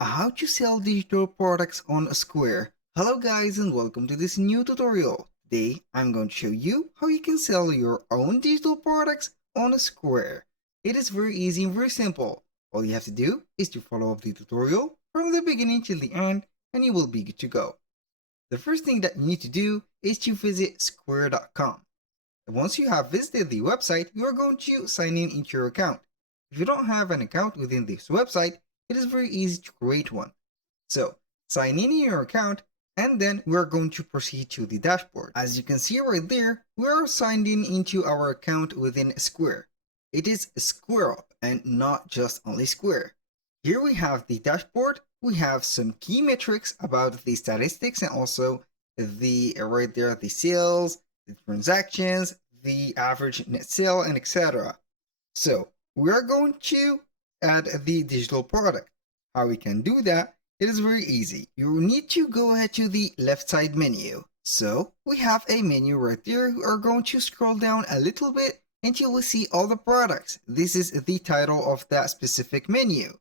How to sell digital products on Square. Hello guys and welcome to this new tutorial. Today I'm going to show you how you can sell your own digital products on Square. It is very easy and very simple. All you have to do is to follow up the tutorial from the beginning till the end and you will be good to go. The first thing that you need to do is to visit square.com. Once you have visited the website, you are going to sign in into your account. If you don't have an account within this website, it is very easy to create one. So, sign in your account, and then we are going to proceed to the dashboard. As you can see right there, we are signed in into our account within Square. It is Square Up and not just only Square. Here we have the dashboard. We have some key metrics about the statistics and also the right there the sales, the transactions, the average net sale, and etc. So we are going to add the digital product. How we can do that? It is very easy. You need to go ahead to the left side menu. So we have a menu right there. We are going to scroll down a little bit until we see all the products. This is the title of that specific menu.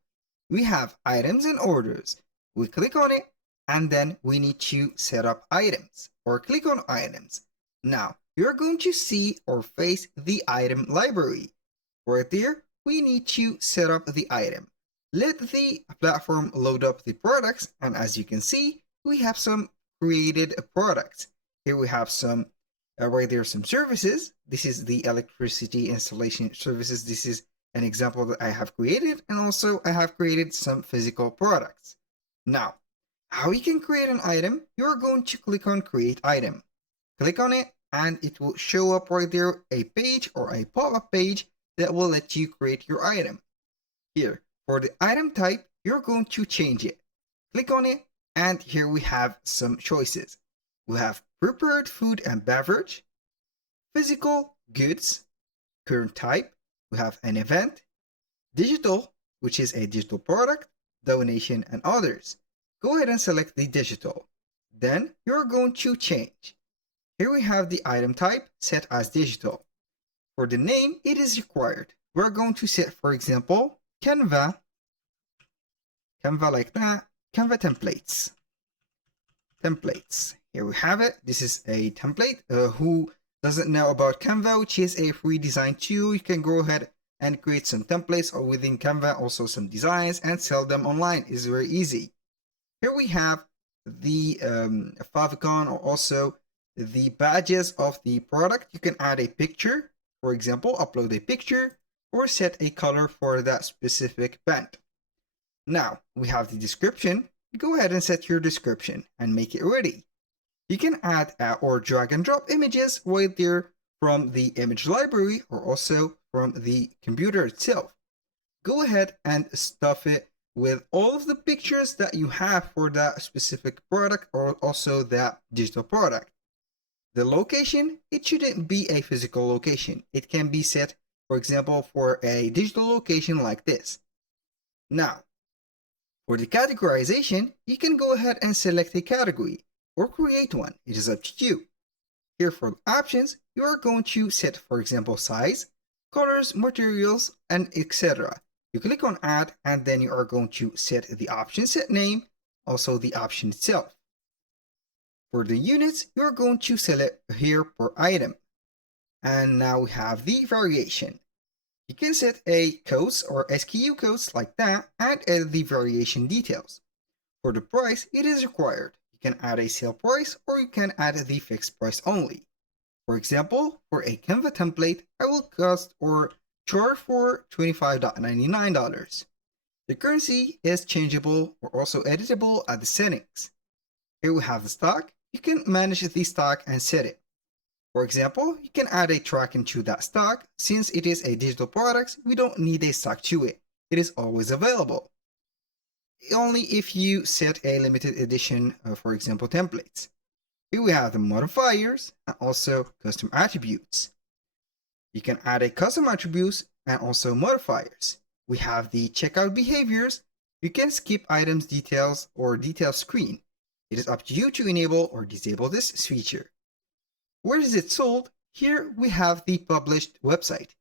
We have items and orders. We click on it and then we need to set up items or click on items. Now you're going to see or face the item library. Right there, we need to set up the item. Let the platform load up the products, and as you can see, we have some created products. Here we have some, right there, some services. This is the electricity installation services. This is an example that I have created, and also I have created some physical products. Now, how you can create an item, you're going to click on create item. Click on it, and it will show up right there a page or a pop-up page that will let you create your item. Here, for the item type, you're going to change it. Click on it, and here we have some choices. We have prepared food and beverage, physical goods, current type, we have an event, digital, which is a digital product, donation, and others. Go ahead and select the digital. Then you're going to change. Here we have the item type set as digital. For the name, it is required. We're going to set, for example, Canva like that, Canva templates. Here we have it. This is a template. Who doesn't know about Canva, which is a free design tool? You can go ahead and create some templates or within Canva, also some designs and sell them online. It's very easy. Here we have the favicon or also the badges of the product. You can add a picture. For example, upload a picture or set a color for that specific band. Now we have the description. Go ahead and set your description and make it ready. You can add or drag and drop images right there from the image library or also from the computer itself. Go ahead and stuff it with all of the pictures that you have for that specific product or also that digital product. The location, it shouldn't be a physical location. It can be set, for example, for a digital location like this. Now, for the categorization, you can go ahead and select a category or create one. It is up to you. Here for the options, you are going to set, for example, size, colors, materials, and etc. You click on add and then you are going to set the option set name, also the option itself. For the units, you're going to select here per item. And now we have the variation. You can set a codes or SKU codes like that and add the variation details. For the price, it is required. You can add a sale price or you can add the fixed price only. For example, for a Canva template, I will cost or charge for $25.99. The currency is changeable or also editable at the settings. Here we have the stock. You can manage the stock and set it. For example, you can add a tracking to that stock. Since it is a digital product, we don't need a stock to it. It is always available. Only if you set a limited edition, for example, templates. Here we have the modifiers and also custom attributes. You can add a custom attributes and also modifiers. We have the checkout behaviors. You can skip items details or detail screen. It is up to you to enable or disable this feature. Where is it sold? Here we have the published website.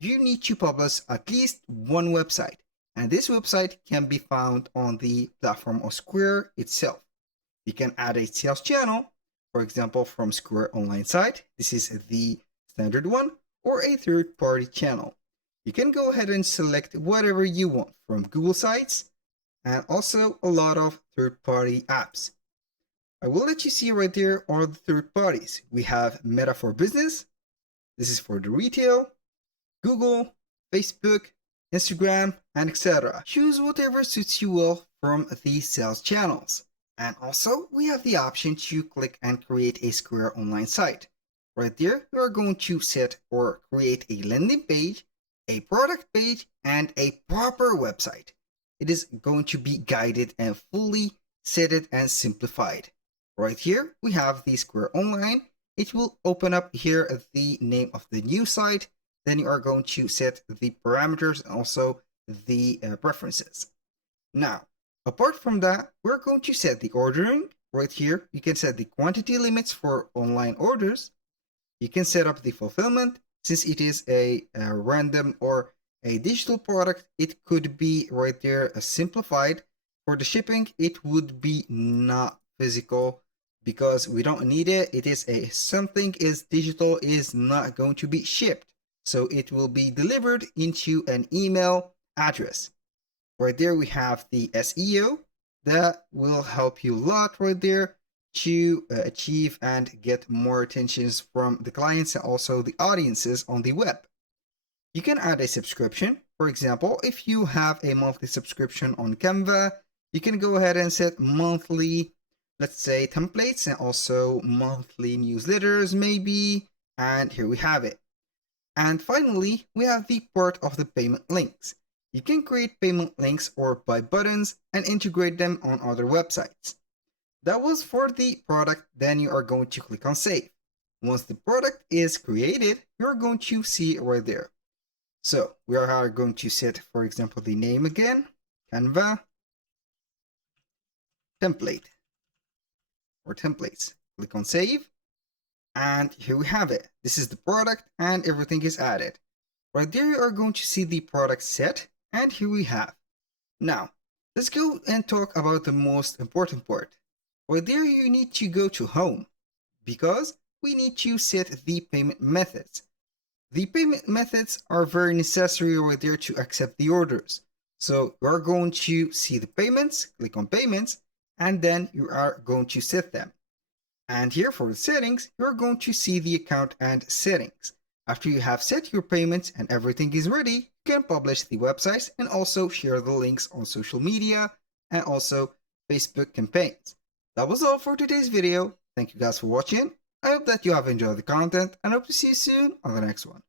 You need to publish at least one website. And this website can be found on the platform of Square itself. You can add a sales channel, for example, from Square Online site. This is the standard one, or a third-party channel. You can go ahead and select whatever you want from Google Sites and also a lot of third-party apps. I will let you see right there are the third parties. We have Meta for Business. This is for the retail, Google, Facebook, Instagram, and etc. Choose whatever suits you well from these sales channels. And also, we have the option to click and create a Square Online site. Right there, you are going to set or create a landing page, a product page, and a proper website. It is going to be guided and fully set it and simplified. Right here, we have the Square Online. It will open up here the name of the new site. Then you are going to set the parameters and also the preferences. Now, apart from that, we're going to set the ordering. Right here, you can set the quantity limits for online orders. You can set up the fulfillment. Since it is a random or a digital product, it could be right there simplified. For the shipping, it would be not physical because we don't need it. It is a something is digital is not going to be shipped. So it will be delivered into an email address. Right there we have the SEO that will help you a lot right there to achieve and get more attentions from the clients and also the audiences on the web. You can add a subscription. For example, if you have a monthly subscription on Canva, you can go ahead and set monthly, let's say, templates and also monthly newsletters maybe. And here we have it. And finally, we have the part of the payment links. You can create payment links or buy buttons and integrate them on other websites. That was for the product, then you are going to click on save. Once the product is created, you're going to see it right there. So we are going to set, for example, the name again, Canva, template, or templates. Click on save, and here we have it. This is the product and everything is added. Right there you are going to see the product set, and here we have. Now, let's go and talk about the most important part. Right there you need to go to home, because we need to set the payment methods. The payment methods are very necessary right there to accept the orders. So you are going to see the payments, click on payments, and then you are going to set them. And here for the settings, you're going to see the account and settings. After you have set your payments and everything is ready, you can publish the websites and also share the links on social media and also Facebook campaigns. That was all for today's video. Thank you guys for watching. I hope that you have enjoyed the content and hope to see you soon on the next one.